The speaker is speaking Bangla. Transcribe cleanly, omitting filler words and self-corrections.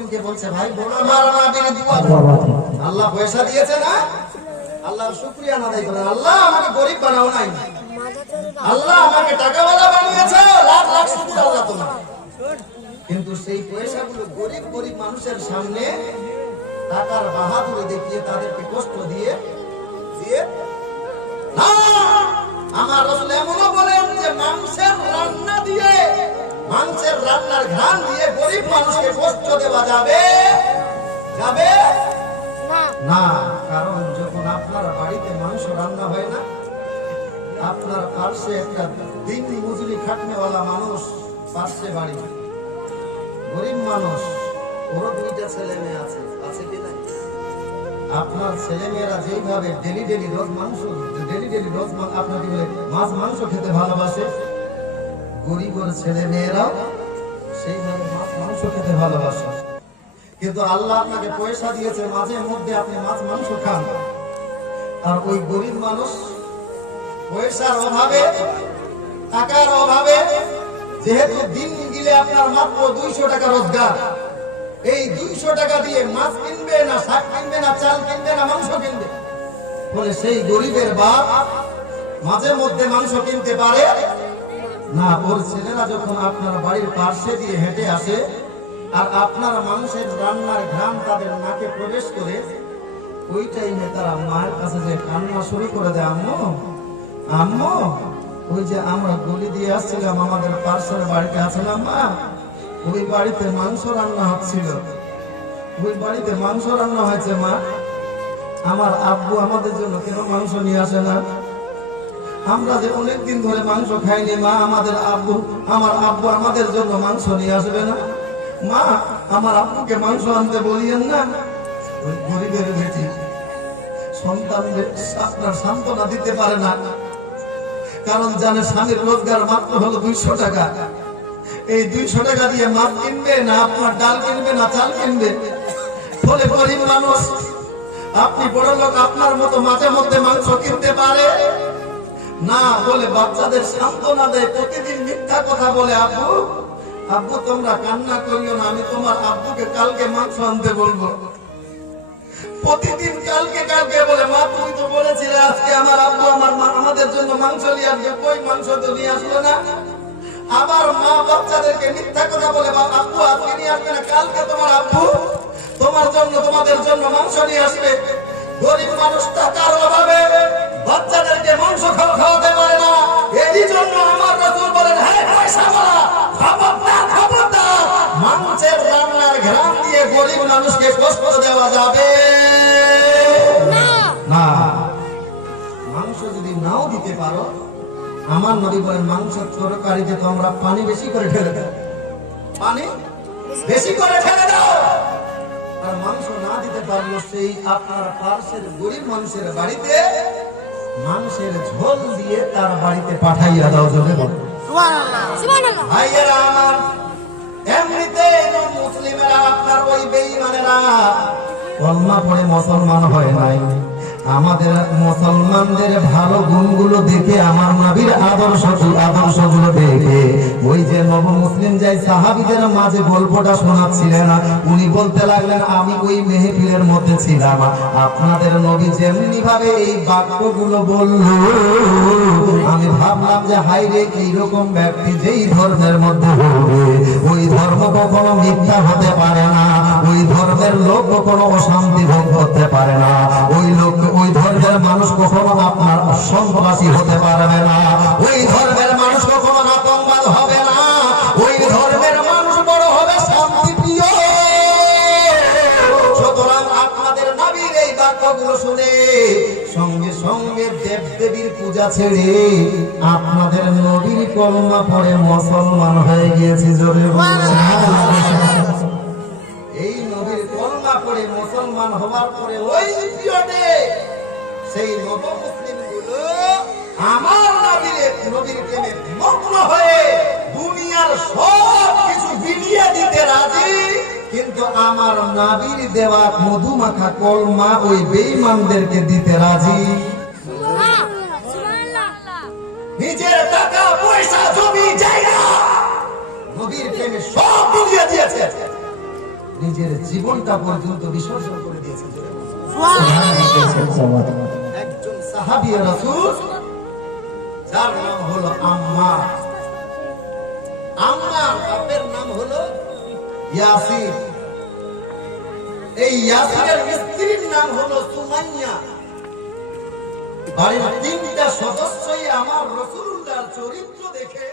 মুসলিমকে বলছে, ভাই বড় আমার নবীর দোয়া, আল্লাহ পয়সা দিয়েছে না, আল্লাহর শুকরিয়া আদায় করেন। আল্লাহ আমাকে গরিব বানাও নাই, আল্লাহ আমাকে টাকাওয়ালা বানিয়েছে, লাখ লাখ শুকর আল্লাহ তোমার। কিন্তু সেই পয়সাগুলো গরিব গরিব মানুষের সামনে টাকার বাহাদুরি দেখিয়ে তাদেরকে কষ্ট দিয়ে দিয়ে না, আমার রাসূল এমনও বলেন যে মাংসের রান্না দিয়ে, মাংসের রান্নার ঘ্রাণ দিয়ে গরিব মানুষকে কষ্ট দেওয়া যাবে যাবে না। কারণ যখন আপনার বাড়িতে মাংস রান্না হয় না, আপনার পার্শ্বে একটা দিন মজুরি খাটনেওয়ালা মানুষ, পার্শ্বে বাড়ি, গরিব মানুষ, ওর দুইটা ছেলে মেয়ে আছে, আছে কি না? আপনার ছেলে মেয়েরা যেইভাবে ডেলি ডেলি রোজ মাংস, ডেলি ডেলি রোজ আপনাকে বলে মাছ মাংস খেতে ভালোবাসে, গরিবের ছেলে মেয়েরাও সেইভাবে মাছ মাংস খেতে ভালোবাসে। কিন্তু আল্লাহ আপনাকে পয়সা দিয়েছে, মাঝে মধ্যে আপনি মাছ মাংস খান, আর ওই গরিব মানুষ পয়সার অভাবে, টাকার অভাবে, যেহেতু দিন গেলে আপনার মাত্র 200 টাকা রোজগার, এই 200 টাকা দিয়ে মাছ কিনবে না, শাক কিনবে না, চাল কিনবে না, মাংস কিনবে, বলে সেই গরিবের বাপ মাঝে মধ্যে মাংস কিনতে পারে না। ওর ছেলেরা যখন আপনার বাড়ির পাশে দিয়ে হেঁটে আসে আর আপনার মাংসের রান্নার ঘ্রাণ তাদের নাকে প্রবেশ করে, ওই টাইমে তারা মায়ের কাছে যে কান্না শুরু করে দেয়, আম্মু আম্মু, ওই যে আমরা গলি দিয়ে আসছিলাম আমাদের পাশের বাড়িতে আছে না মা, ওই বাড়িতে মাংস রান্না হচ্ছিল, ওই বাড়িতে মাংস রান্না হয়েছে মা, আমার আব্বু আমাদের জন্য কেন মাংস নিয়ে আসে না? আমরা যে অনেকদিন ধরে মাংস খাইনি মা, আমার আব্বু আমাদের জন্য মাংস নিয়ে আসবে না মা, আমার আব্বুকে মাংস আনতে বলিয়েন না। ওই গরিবের বেটি সন্তানদের আপনার সান্ত্বনা দিতে পারে না, কারণ জানে স্বামীর রোজগার মাত্র হলো 200 টাকা, এই 200 টাকা দিয়ে মাছ কিনবে না, আপনার ডাল কিনবে না, চাল কিনবে। ফলে গরিব মানুষ, আপনি বড় লোক, আপনার মতো মাঝে মধ্যে মাংস কিনতে পারে না বলে বাচ্চাদের সান্ত্বনা দেয়, প্রতিদিন মিথ্যা কথা বলে, আব্বু আব্বু তোমরা কান্না করিও না, আমি তোমার আব্বুকে কালকে মাংস আনতে বলবো। প্রতিদিন কালকে কালকে বলে, মা তুমি তো বলেছিলে আজকে আমার আব্বু আমাদের জন্য মাংস নিয়ে আসবে, কই মাংস তো নিয়ে আসলো না। আবার মা বাচ্চাদেরকে মিথ্যা কথা বলে, আব্বু আজকে নিয়ে আসবে না, কালকে তোমার আব্বু তোমাদের জন্য মাংস নিয়ে আসবে। গরিব মানুষ টাকার অভাবে বাচ্চাদেরকে মাংস খাওয়াতে পারে না, এই জন্য আমার রাসূল বলেন, হ্যাঁ পয়সাওয়ালা খবরদার খবরদার, মাংসের রান্নার ঘ্রাণ দিয়ে গরিব মানুষকে কষ্ট দেওয়া যাবে না। মাংস যদি নাও দিতে পারো, আমার নবী বলেন মাংসের তরকারিতে তোমরা পানি বেশি করে ঢেলে দাও, পানি বেশি করে ঢেলে দাও। আর মাংস না দিতে পারলো, সেই আপনার পার্শ্বের গরিব মানুষের বাড়িতে মাংসের ঝোল দিয়ে তার বাড়িতে পাঠাইয়া দাও। জোরে বলো সুবহানাল্লাহ সুবহানাল্লাহ। ভাইয়েরা আমার, এমনিতে মুসলিমেরা আপনার ওই বেঈমানেরা কলমা পড়ে মুসলমান হয় নাই, আমাদের মুসলমানদের ভালো গুণগুলো দেখে, আমার নবীর আদর্শগুলো দেখে, ওই যে নব মুসলিম যাই সাহাবীদের মাঝে গল্পটা শোনাচ্ছিলেন, উনি বলতে লাগলেন, আমি ওই মেহফিলের মধ্যে ছিলাম, আপনাদের নবী যেমনি ভাবে এই বাক্যগুলো বলল, আমি ভাবলাম যে হাইরে এইরকম ব্যক্তি যেই ধর্মের মধ্যে হবে, ওই ধর্ম কখনো মিথ্যা হতে পারে না, ওই ধর্মের লোক কখনো অশান্তি ভোগ করতে পারে না, ওই ধর্মের মানুষ কখনো আপনার সন্ত্রাসী হতে পারবে না, ওই ধর্মের মানুষ কখনো আতঙ্কবাদ হবে না, ওই ধর্মের মানুষ বড় হবে শান্তিপ্রিয়। সুতরাং আপনাদের নবীর এই বাক্যগুলো শুনে সঙ্গে সঙ্গে দেবদেবীর পূজা ছেড়ে আপনাদের নবীর কলমা পড়ে মুসলমান হয়ে গিয়েছে। জোরে এই নবীর কলমা পড়ে মুসলমান হওয়ার পরে ওই পিরিয়ডে সেই নব মুসলিম গুলো আমার নবীর প্রেমে মগ্ন হয়ে দুনিয়ার সব কিছু বিলিয়ে দিতে রাজি, কিন্তু আমার নবীর দেওয়া মধুমাখা কলমা ওই বেঈমানদেরকে দিতে রাজি। নিজের টাকা পয়সা জমি জায়গা নবীর প্রেমে সব বিলিয়ে দিয়েছে, নিজের জীবনটা পর্যন্ত বিসর্জন করে দিয়েছেন। একজন সাহাবী রাসূল যার নাম হলো আম্মার। আম্মার বাপের নাম হলো ইয়াসির। এই ইয়াসিরের স্ত্রীর নাম হলো সুমাইয়া। বাড়ির তিনটা সদস্যই আমার রাসূলুল্লাহর চরিত্র দেখে